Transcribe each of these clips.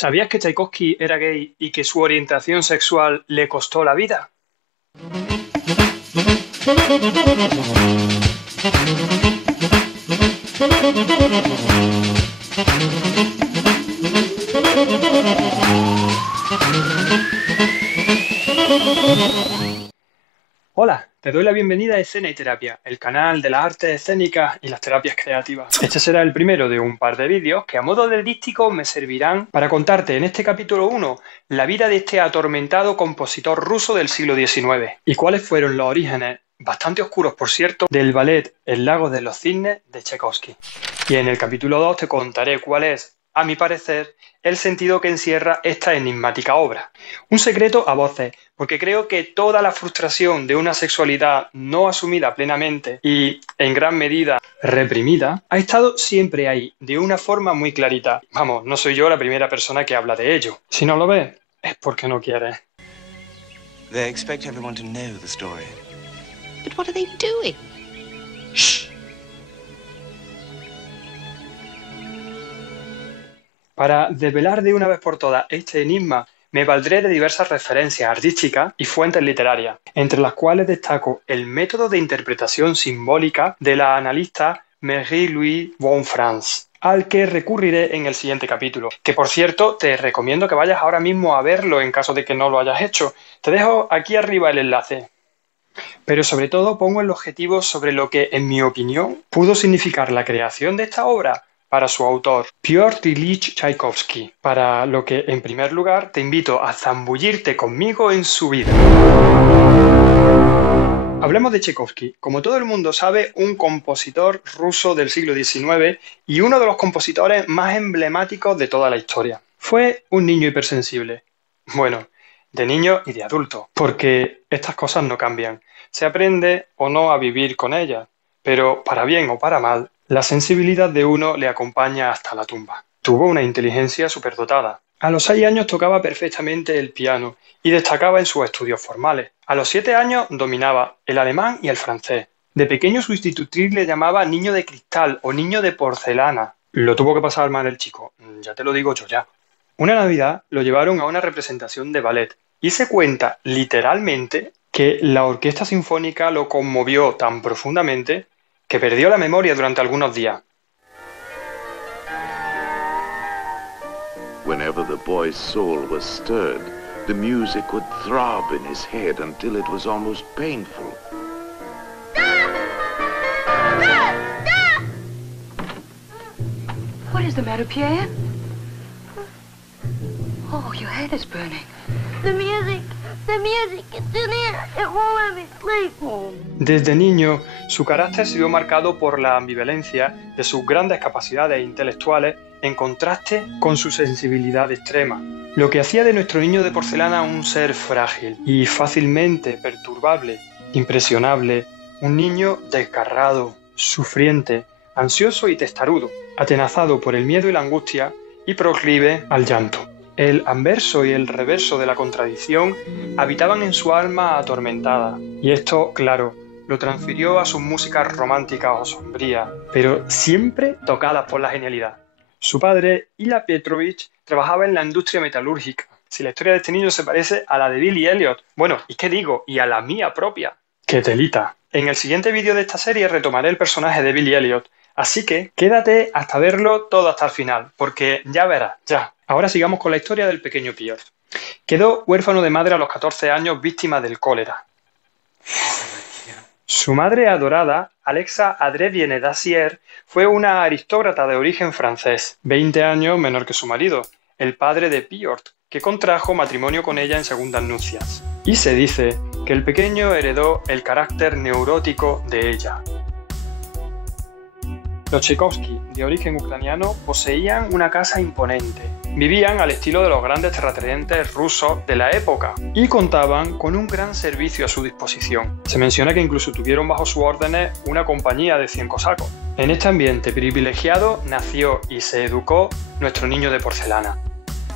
¿Sabías que Tchaikovsky era gay y que su orientación sexual le costó la vida? Hola, te doy la bienvenida a Escena y Terapia, el canal de las artes escénicas y las terapias creativas. Este será el primero de un par de vídeos que a modo de dístico me servirán para contarte en este capítulo 1 la vida de este atormentado compositor ruso del siglo XIX y cuáles fueron los orígenes, bastante oscuros por cierto, del ballet El lago de los cisnes de Tchaikovsky. Y en el capítulo 2 te contaré cuál es, a mi parecer, el sentido que encierra esta enigmática obra. Un secreto a voces, porque creo que toda la frustración de una sexualidad no asumida plenamente y, en gran medida, reprimida, ha estado siempre ahí, de una forma muy clarita. Vamos, no soy yo la primera persona que habla de ello. Si no lo ves, es porque no quieres. They expect everyone to know the story. But what are they doing? Shh! Para desvelar de una vez por todas este enigma, me valdré de diversas referencias artísticas y fuentes literarias, entre las cuales destaco el método de interpretación simbólica de la analista Marie-Louise von Franz, al que recurriré en el siguiente capítulo, que por cierto te recomiendo que vayas ahora mismo a verlo en caso de que no lo hayas hecho. Te dejo aquí arriba el enlace. Pero sobre todo pongo el objetivo sobre lo que, en mi opinión, pudo significar la creación de esta obra para su autor, Piotr Ilich Tchaikovsky, para lo que, en primer lugar, te invito a zambullirte conmigo en su vida. Hablemos de Tchaikovsky. Como todo el mundo sabe, un compositor ruso del siglo XIX y uno de los compositores más emblemáticos de toda la historia. Fue un niño hipersensible. Bueno, de niño y de adulto, porque estas cosas no cambian. Se aprende o no a vivir con ellas, pero para bien o para mal, la sensibilidad de uno le acompaña hasta la tumba. Tuvo una inteligencia superdotada. A los 6 años tocaba perfectamente el piano y destacaba en sus estudios formales. A los 7 años dominaba el alemán y el francés. De pequeño su institutriz le llamaba niño de cristal o niño de porcelana. Lo tuvo que pasar mal el chico, ya te lo digo yo ya. Una Navidad lo llevaron a una representación de ballet y se cuenta literalmente que la orquesta sinfónica lo conmovió tan profundamente que perdió la memoria durante algunos días. Whenever the boy's soul was stirred, the music would throb in his head until it was almost painful. What is the matter, Pierre? Oh, your head is burning. The music, it's in here. It won't let me sleep. Desde niño, su carácter se vio marcado por la ambivalencia de sus grandes capacidades intelectuales en contraste con su sensibilidad extrema, lo que hacía de nuestro niño de porcelana un ser frágil y fácilmente perturbable, impresionable, un niño desgarrado, sufriente, ansioso y testarudo, atenazado por el miedo y la angustia y proclive al llanto. El anverso y el reverso de la contradicción habitaban en su alma atormentada, y esto, claro, lo transfirió a sus músicas románticas o sombrías, pero siempre tocadas por la genialidad. Su padre, Ila Petrovich, trabajaba en la industria metalúrgica. Si la historia de este niño se parece a la de Billy Elliot, bueno, ¿y qué digo? Y a la mía propia. ¡Qué telita! En el siguiente vídeo de esta serie retomaré el personaje de Billy Elliot, así que quédate hasta verlo todo hasta el final, porque ya verás, ya. Ahora sigamos con la historia del pequeño Piotr. Quedó huérfano de madre a los 14 años víctima del cólera. Su madre adorada, Alexa Andreevna-Dacier, fue una aristócrata de origen francés, 20 años menor que su marido, el padre de Piotr, que contrajo matrimonio con ella en segundas nupcias. Y se dice que el pequeño heredó el carácter neurótico de ella. Los Tchaikovsky, de origen ucraniano, poseían una casa imponente. Vivían al estilo de los grandes terratenientes rusos de la época y contaban con un gran servicio a su disposición. Se menciona que incluso tuvieron bajo sus órdenes una compañía de 100 cosacos. En este ambiente privilegiado nació y se educó nuestro niño de porcelana.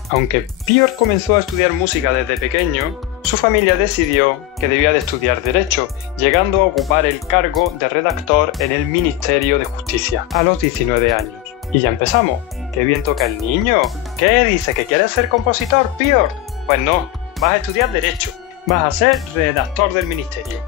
Aunque Piotr comenzó a estudiar música desde pequeño, su familia decidió que debía de estudiar Derecho, llegando a ocupar el cargo de redactor en el Ministerio de Justicia a los 19 años. Y ya empezamos. ¡Qué bien toca el niño! ¿Qué dice? ¿Que quieres ser compositor, Piotr? Pues no, vas a estudiar Derecho. Vas a ser redactor del ministerio.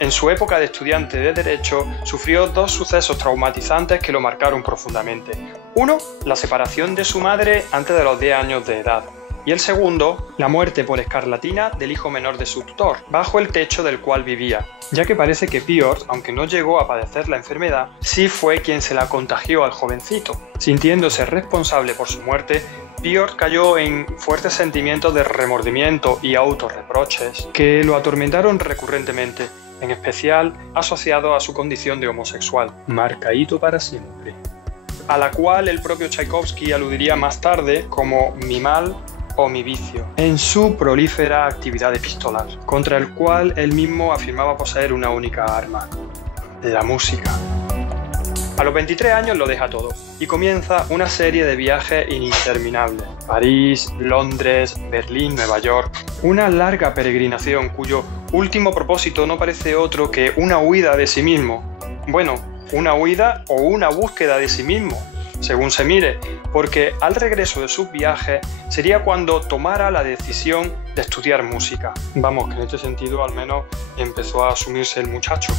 En su época de estudiante de Derecho, sufrió dos sucesos traumatizantes que lo marcaron profundamente. Uno, la separación de su madre antes de los 10 años de edad. Y el segundo, la muerte por escarlatina del hijo menor de su tutor, bajo el techo del cual vivía, ya que parece que Piotr, aunque no llegó a padecer la enfermedad, sí fue quien se la contagió al jovencito. Sintiéndose responsable por su muerte, Piotr cayó en fuertes sentimientos de remordimiento y autorreproches que lo atormentaron recurrentemente, en especial asociado a su condición de homosexual, marcadito para siempre, a la cual el propio Tchaikovsky aludiría más tarde como mi mal o mi vicio, en su prolífera actividad epistolar, contra el cual él mismo afirmaba poseer una única arma: la música. A los 23 años lo deja todo y comienza una serie de viajes interminables. París, Londres, Berlín, Nueva York. Una larga peregrinación cuyo último propósito no parece otro que una huida de sí mismo. Bueno, una huida o una búsqueda de sí mismo, según se mire, porque al regreso de sus viajes sería cuando tomara la decisión de estudiar música. Vamos, que en este sentido al menos empezó a asumirse el muchacho.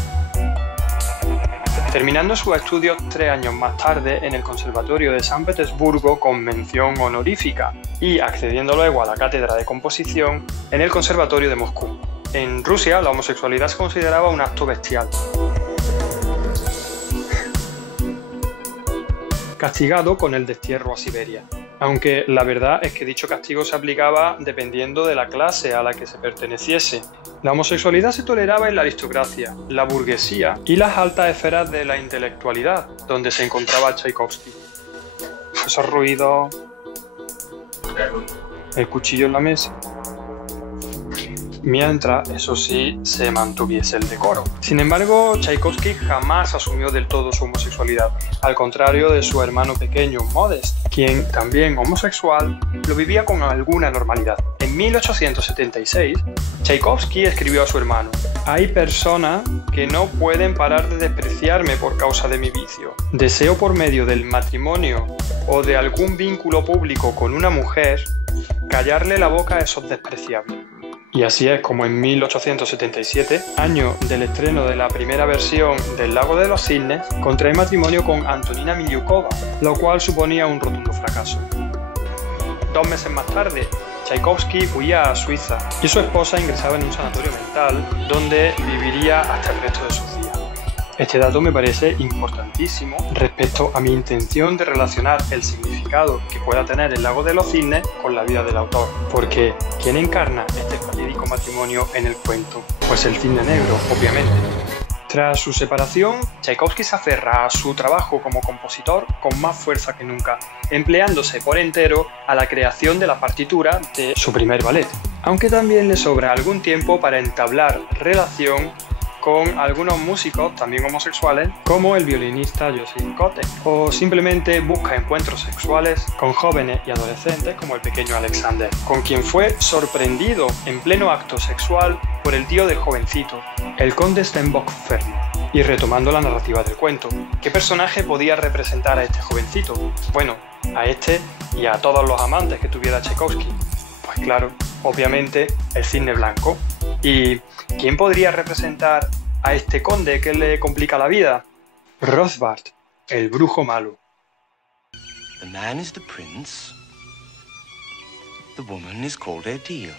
Terminando sus estudios 3 años más tarde en el Conservatorio de San Petersburgo con mención honorífica y accediendo luego a la cátedra de composición en el Conservatorio de Moscú. En Rusia la homosexualidad se consideraba un acto bestial, castigado con el destierro a Siberia, aunque la verdad es que dicho castigo se aplicaba dependiendo de la clase a la que se perteneciese. La homosexualidad se toleraba en la aristocracia, la burguesía y las altas esferas de la intelectualidad, donde se encontraba Tchaikovsky. Esos ruidos, el cuchillo en la mesa. Mientras, eso sí, se mantuviese el decoro. Sin embargo, Tchaikovsky jamás asumió del todo su homosexualidad, al contrario de su hermano pequeño, Modest, quien, también homosexual, lo vivía con alguna normalidad. En 1876, Tchaikovsky escribió a su hermano: «Hay personas que no pueden parar de despreciarme por causa de mi vicio. Deseo por medio del matrimonio o de algún vínculo público con una mujer callarle la boca a esos despreciables». Y así es como en 1877, año del estreno de la primera versión del Lago de los Cisnes, contrae matrimonio con Antonina Miliukova, lo cual suponía un rotundo fracaso. 2 meses más tarde, Tchaikovsky huía a Suiza y su esposa ingresaba en un sanatorio mental donde viviría hasta el resto de sus días. Este dato me parece importantísimo respecto a mi intención de relacionar el significado que pueda tener el Lago de los Cisnes con la vida del autor, porque ¿quién encarna este fatídico matrimonio en el cuento? Pues el Cisne Negro, obviamente. Tras su separación, Tchaikovsky se aferra a su trabajo como compositor con más fuerza que nunca, empleándose por entero a la creación de la partitura de su primer ballet, aunque también le sobra algún tiempo para entablar relación con algunos músicos, también homosexuales, como el violinista Joseph Kotek, o simplemente busca encuentros sexuales con jóvenes y adolescentes como el pequeño Alexander, con quien fue sorprendido en pleno acto sexual por el tío del jovencito, el conde Stenbock-Fermo. Y retomando la narrativa del cuento, ¿qué personaje podía representar a este jovencito? Bueno, a este y a todos los amantes que tuviera Tchaikovsky. Pues claro, obviamente el Cisne Blanco. ¿Y quién podría representar a este conde que le complica la vida? Rothbard, el brujo malo. The man is the prince. The woman is called Odile.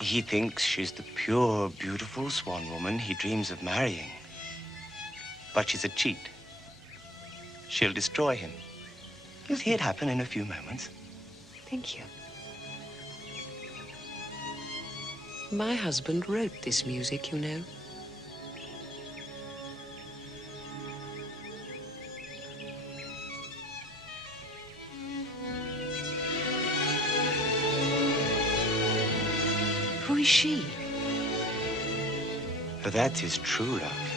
He thinks she's the pure, beautiful swan woman he dreams of marrying. But she's a cheat. She'll destroy him. You'll see it happen in a few moments. Thank you. My husband wrote this music, you know. Who is she? But that's his true love.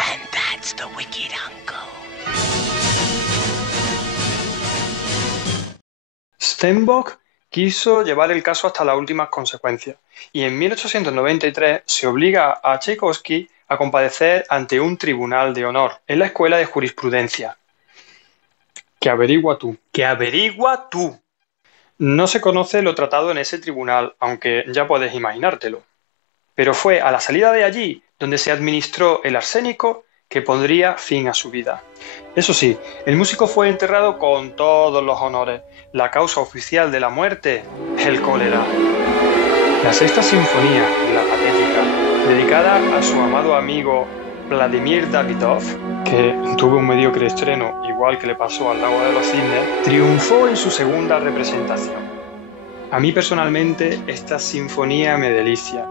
And that's the wicked uncle. Stenbock quiso llevar el caso hasta las últimas consecuencias y en 1893 se obliga a Tchaikovsky a comparecer ante un tribunal de honor en la Escuela de Jurisprudencia. ¡Que averigua tú! ¡Que averigua tú! No se conoce lo tratado en ese tribunal, aunque ya puedes imaginártelo. Pero fue a la salida de allí donde se administró el arsénico que pondría fin a su vida. Eso sí, el músico fue enterrado con todos los honores. La causa oficial de la muerte, el cólera. La sexta sinfonía, la patética, dedicada a su amado amigo Vladimir Davidov, que tuvo un mediocre estreno, igual que le pasó al Lago de los Cisnes, triunfó en su segunda representación. A mí personalmente esta sinfonía me delicia,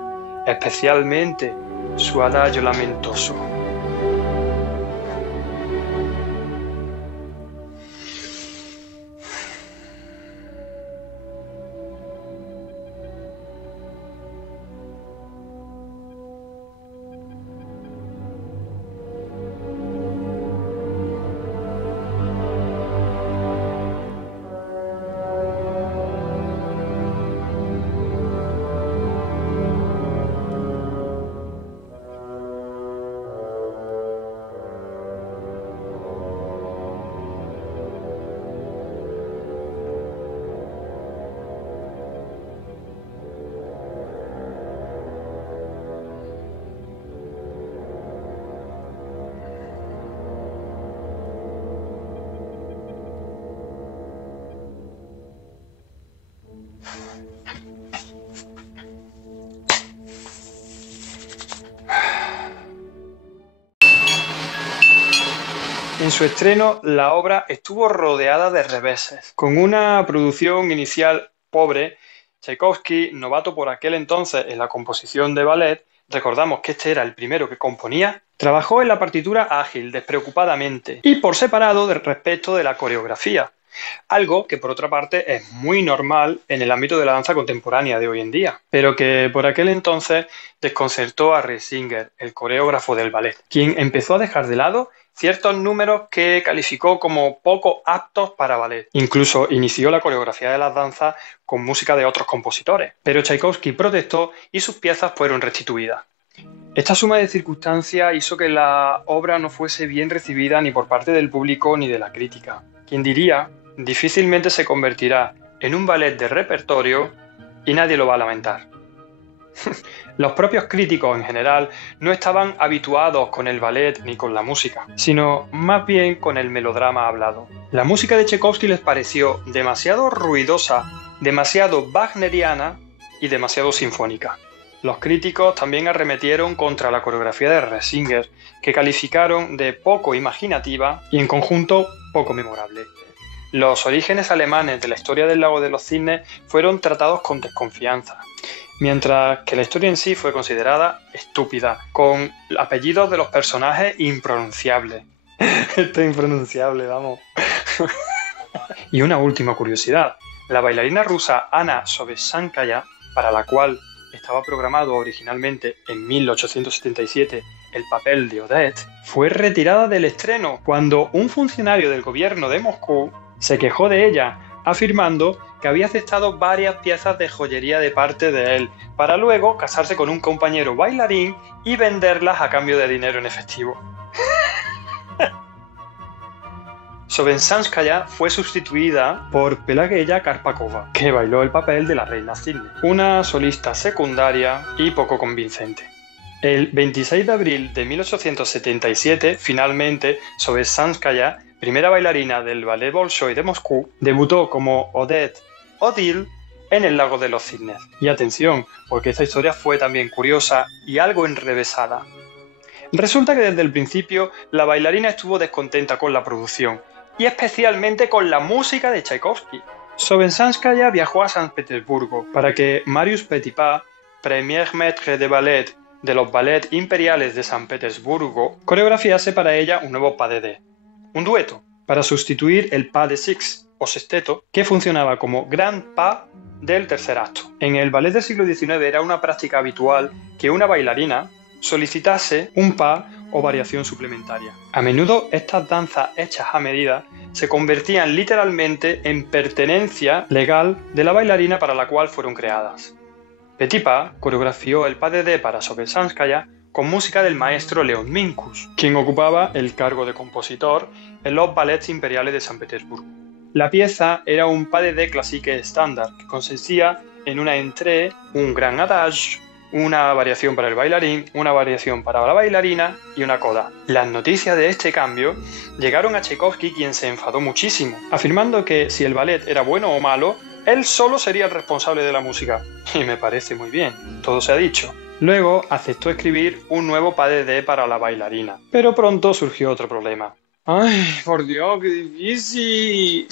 especialmente su adagio lamentoso. En su estreno, la obra estuvo rodeada de reveses. Con una producción inicial pobre, Tchaikovsky, novato por aquel entonces en la composición de ballet, recordamos que este era el primero que componía, trabajó en la partitura ágil, despreocupadamente y por separado respecto de la coreografía. Algo que por otra parte es muy normal en el ámbito de la danza contemporánea de hoy en día, pero que por aquel entonces desconcertó a Reisinger, el coreógrafo del ballet, quien empezó a dejar de lado ciertos números que calificó como poco aptos para ballet. Incluso inició la coreografía de las danzas con música de otros compositores, pero Tchaikovsky protestó y sus piezas fueron restituidas. Esta suma de circunstancias hizo que la obra no fuese bien recibida ni por parte del público ni de la crítica. Quien diría, difícilmente se convertirá en un ballet de repertorio y nadie lo va a lamentar. Los propios críticos en general no estaban habituados con el ballet ni con la música, sino más bien con el melodrama hablado. La música de Tchaikovsky les pareció demasiado ruidosa, demasiado wagneriana y demasiado sinfónica. Los críticos también arremetieron contra la coreografía de Reisinger, que calificaron de poco imaginativa y en conjunto poco memorable. Los orígenes alemanes de la historia del Lago de los Cisnes fueron tratados con desconfianza, mientras que la historia en sí fue considerada estúpida, con apellidos de los personajes impronunciables. Esto es impronunciable, vamos. Y una última curiosidad. La bailarina rusa Anna Sobieschanskaya, para la cual estaba programado originalmente en 1877 el papel de Odette, fue retirada del estreno cuando un funcionario del gobierno de Moscú se quejó de ella, afirmando que había aceptado varias piezas de joyería de parte de él, para luego casarse con un compañero bailarín y venderlas a cambio de dinero en efectivo. Sobieschanskaya fue sustituida por Pelageya Karpakova, que bailó el papel de la reina Cisne, una solista secundaria y poco convincente. El 26 de abril de 1877, finalmente, Sobieschanskaya, primera bailarina del Ballet Bolshoi de Moscú, debutó como Odette Odile en el Lago de los Cisnes. Y atención, porque esta historia fue también curiosa y algo enrevesada. Resulta que desde el principio la bailarina estuvo descontenta con la producción, y especialmente con la música de Tchaikovsky. Sobieschanskaya viajó a San Petersburgo para que Marius Petipa, premier maître de ballet de los ballets imperiales de San Petersburgo, coreografiase para ella un nuevo pas de deux, un dueto, para sustituir el pas de six o sexteto, que funcionaba como grand pas del tercer acto. En el ballet del siglo XIX era una práctica habitual que una bailarina solicitase un pas o variación suplementaria. A menudo estas danzas hechas a medida se convertían literalmente en pertenencia legal de la bailarina para la cual fueron creadas. Petipa coreografió el pas de deux para Sovetsanskaya con música del maestro Leon Minkus, quien ocupaba el cargo de compositor en los ballets imperiales de San Petersburgo. La pieza era un pas de deux classique estándar que consistía en una entrée, un grand adage, una variación para el bailarín, una variación para la bailarina y una coda. Las noticias de este cambio llegaron a Tchaikovsky, quien se enfadó muchísimo, afirmando que si el ballet era bueno o malo, él solo sería el responsable de la música. Y me parece muy bien, todo se ha dicho. Luego aceptó escribir un nuevo pas de deux para la bailarina, pero pronto surgió otro problema. ¡Ay, por Dios, qué difícil!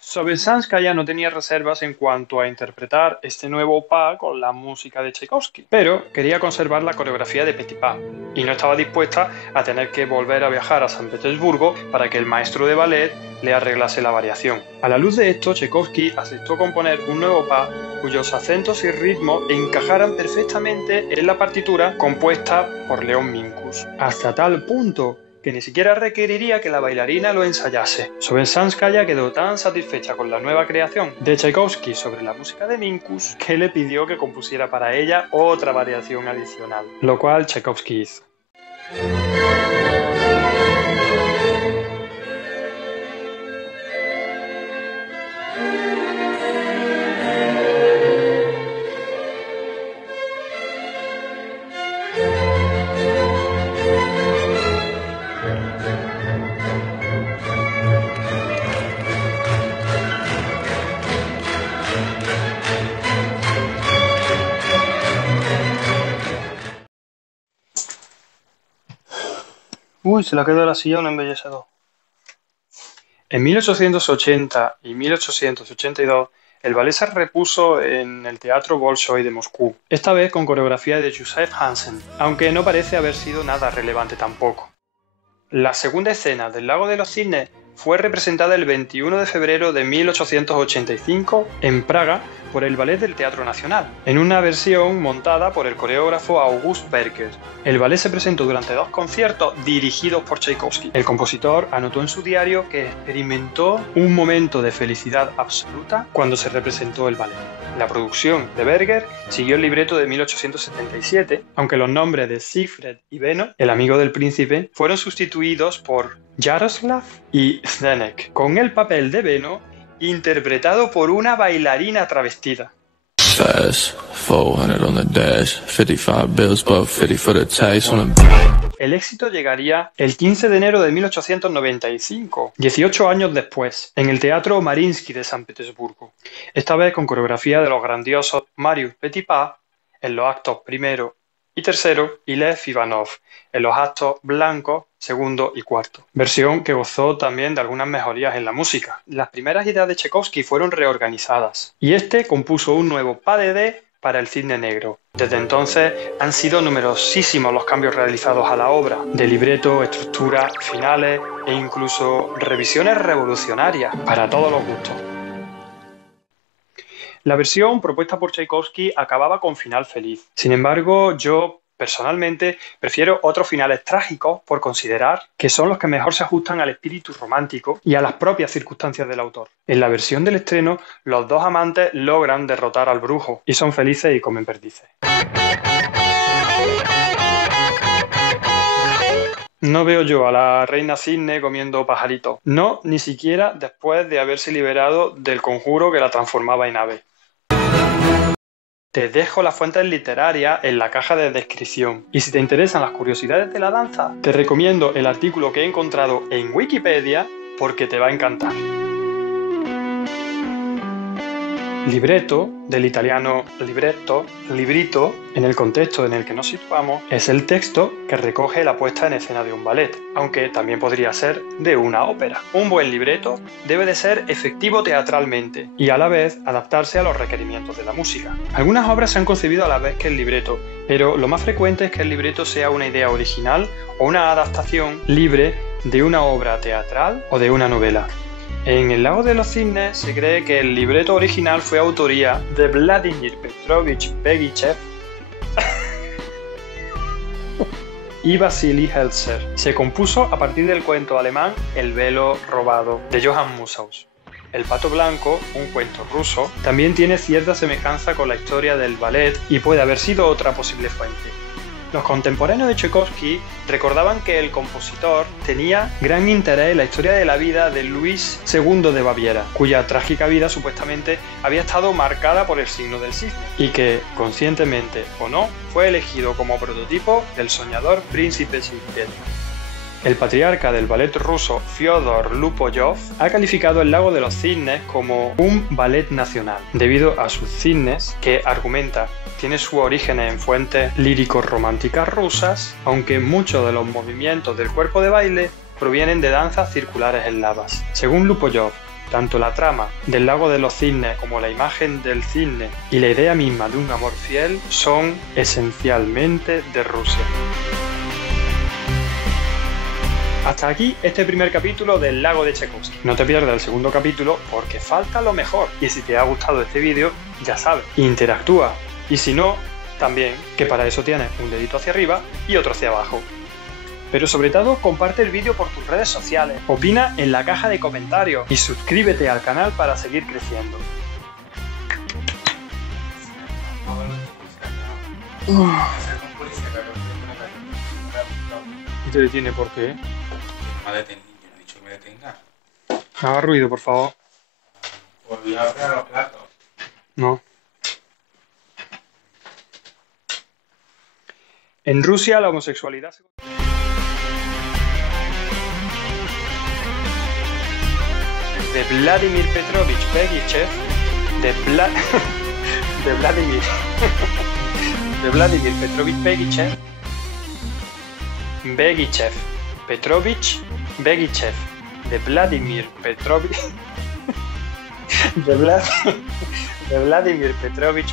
Sovetsanskaya no tenía reservas en cuanto a interpretar este nuevo pas con la música de Tchaikovsky, pero quería conservar la coreografía de Petipa y no estaba dispuesta a tener que volver a viajar a San Petersburgo para que el maestro de ballet le arreglase la variación. A la luz de esto, Tchaikovsky aceptó componer un nuevo pas cuyos acentos y ritmos encajaran perfectamente en la partitura compuesta por Leon Minkus, hasta tal punto que ni siquiera requeriría que la bailarina lo ensayase. Sovetsanskaya quedó tan satisfecha con la nueva creación de Tchaikovsky sobre la música de Minkus que le pidió que compusiera para ella otra variación adicional, lo cual Tchaikovsky hizo. Uy, se la quedó la silla un embellecedor. En 1880 y 1882, el ballet se repuso en el Teatro Bolshoi de Moscú, esta vez con coreografía de Joseph Hansen, aunque no parece haber sido nada relevante tampoco. La segunda escena del Lago de los Cisnes fue representada el 21 de febrero de 1885 en Praga por el Ballet del Teatro Nacional, en una versión montada por el coreógrafo August Berger. El ballet se presentó durante 2 conciertos dirigidos por Tchaikovsky. El compositor anotó en su diario que experimentó un momento de felicidad absoluta cuando se representó el ballet. La producción de Berger siguió el libreto de 1877, aunque los nombres de Siegfried y Benno, el amigo del príncipe, fueron sustituidos por Jaroslav y Zdenek, con el papel de Benno interpretado por una bailarina travestida. Fast, 400 on the dash, 55 bills, but 50 for the tax on the... El éxito llegaría el 15 de enero de 1895, 18 años después, en el Teatro Mariinsky de San Petersburgo, esta vez con coreografía de los grandiosos Marius Petipa en los actos primero y tercero y Lev Ivanov en los actos blancos segundo y cuarto, versión que gozó también de algunas mejorías en la música. Las primeras ideas de Tchaikovsky fueron reorganizadas y este compuso un nuevo pas de deux para el Cisne Negro. Desde entonces han sido numerosísimos los cambios realizados a la obra, de libreto, estructura, finales e incluso revisiones revolucionarias para todos los gustos. La versión propuesta por Tchaikovsky acababa con final feliz. Sin embargo, yo personalmente prefiero otros finales trágicos por considerar que son los que mejor se ajustan al espíritu romántico y a las propias circunstancias del autor. En la versión del estreno, los dos amantes logran derrotar al brujo y son felices y comen perdices. No veo yo a la reina cisne comiendo pajaritos. No, ni siquiera después de haberse liberado del conjuro que la transformaba en ave. Te dejo las fuentes literarias en la caja de descripción. Y si te interesan las curiosidades de la danza, te recomiendo el artículo que he encontrado en Wikipedia porque te va a encantar. Libretto, del italiano libretto, librito, en el contexto en el que nos situamos, es el texto que recoge la puesta en escena de un ballet, aunque también podría ser de una ópera. Un buen libreto debe de ser efectivo teatralmente y a la vez adaptarse a los requerimientos de la música. Algunas obras se han concebido a la vez que el libreto, pero lo más frecuente es que el libreto sea una idea original o una adaptación libre de una obra teatral o de una novela. En El Lago de los Cisnes se cree que el libreto original fue autoría de Vladimir Petrovich Begichev y Vasily Helzer. Se compuso a partir del cuento alemán El velo robado, de Johann Musaus. El pato blanco, un cuento ruso, también tiene cierta semejanza con la historia del ballet y puede haber sido otra posible fuente. Los contemporáneos de Tchaikovsky recordaban que el compositor tenía gran interés en la historia de la vida de Luis II de Baviera, cuya trágica vida supuestamente había estado marcada por el signo del cisne, y que, conscientemente o no, fue elegido como prototipo del soñador príncipe Shishkin. El patriarca del ballet ruso Fyodor Lupolov ha calificado El lago de los cisnes como un ballet nacional, debido a sus cisnes que, argumenta, tiene su origen en fuentes lírico-románticas rusas, aunque muchos de los movimientos del cuerpo de baile provienen de danzas circulares eslavas. Según Lupolov, tanto la trama del lago de los cisnes como la imagen del cisne y la idea misma de un amor fiel son esencialmente de Rusia. Hasta aquí este primer capítulo del lago de Tchaikovsky. No te pierdas el segundo capítulo porque falta lo mejor. Y si te ha gustado este vídeo, ya sabes, interactúa. Y si no, también, que para eso tienes un dedito hacia arriba y otro hacia abajo. Pero sobre todo, comparte el vídeo por tus redes sociales, opina en la caja de comentarios y suscríbete al canal para seguir creciendo. ¿Y te detiene por qué? Me ha detenido, he dicho que me detenga. No haga ruido, por favor. Pues voy a abrir los platos. No. En Rusia la homosexualidad se... De Vladimir Petrovich Begichev, de Vladimir Petrovich Begichev, de Vladimir Petrovich